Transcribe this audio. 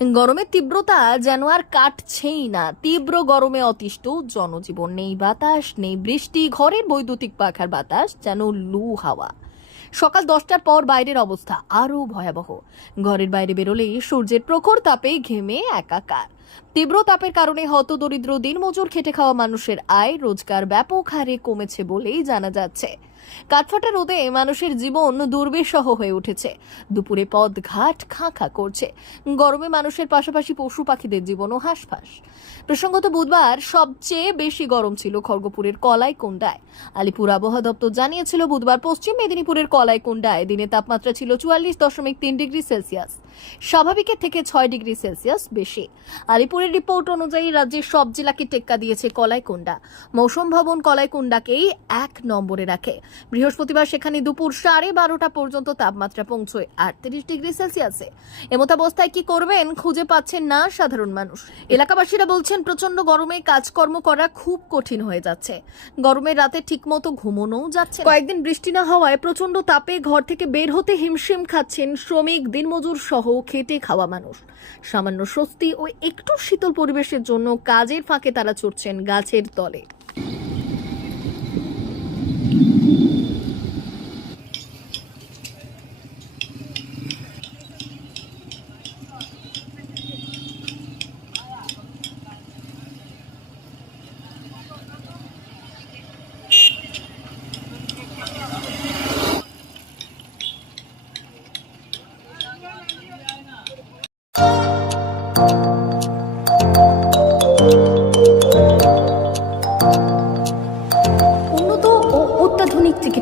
গরমের তীব্রতা যেন আর কাটছেই না। তীব্র গরমে অতিষ্ঠ, জনজীবন নেই বাতাস, নেই বৃষ্টি, ঘরের বৈদ্যুতিক পাখার বাতাস, যেন লু হাওয়া। সকাল দশটার পর বাইরের অবস্থা আরও ভয়াবহ। ঘরের বাইরে বেরোলেই সূর্যের প্রখর তাপে ঘেমে একাকার। তীব্র তাপের কারণে হত দরিদ্র দিনমজুর খেটে খাওয়া মানুষের আয় রোজগার ব্যাপক হারে কমেছে বলেই জানা যাচ্ছে। কাঠফাটা রোদে মানুষের জীবন দুর্বিষহ হয়ে উঠেছে। দুপুরে পথ ঘাট খাঁ খাঁ করছে। গরমে মানুষের পাশাপাশি পশু পাখিদের জীবনও হাঁসফাঁস। প্রসঙ্গত বুধবার সবচেয়ে বেশি গরম ছিল খড়গপুরের কলাইকুণ্ডায়। আলিপুর আবহাওয়া দপ্তর জানিয়েছিল, বুধবার পশ্চিম মেদিনীপুরের কলাইকুণ্ডায় দিনে তাপমাত্রা ছিল চুয়াল্লিশ দশমিক তিন ডিগ্রি সেলসিয়াস। স্বাভাবিকের থেকে ছয় ডিগ্রি সেলসিয়াস বেশি। আলিপুরের রিপোর্ট অনুযায়ী রাজ্যের সব জেলাকে টেক্কা দিয়েছে কলাইকুণ্ডা মৌসুম ভবন কলাইকুণ্ডাকেই এক নম্বরে রাখে। বৃহস্পতিবার সেখানে দুপুর সাড়ে বারোটা পর্যন্ত তাপমাত্রা পৌঁছয় আটত্রিশ ডিগ্রি সেলসিয়াসে। এমতাবস্থায় কি করবেন খুঁজে পাচ্ছেন না সাধারণ মানুষ। এলাকাবাসীরা বলছেন প্রচণ্ড গরমে কাজকর্ম করা খুব কঠিন হয়ে যাচ্ছে। গরমের রাতে ঠিকমতো ঘুমোনোও যাচ্ছে কয়েকদিন বৃষ্টি না হওয়ায় প্রচণ্ড তাপে ঘর থেকে বের হতে হিমশিম খাচ্ছেন শ্রমিক, দিনমজুর সহ খেটে খাওয়া মানুষ। সামান্য স্বস্তি ও একটু শীতল পরিবেশের জন্য কাজের ফাঁকে তারা চড়ছেন গাছের তলে।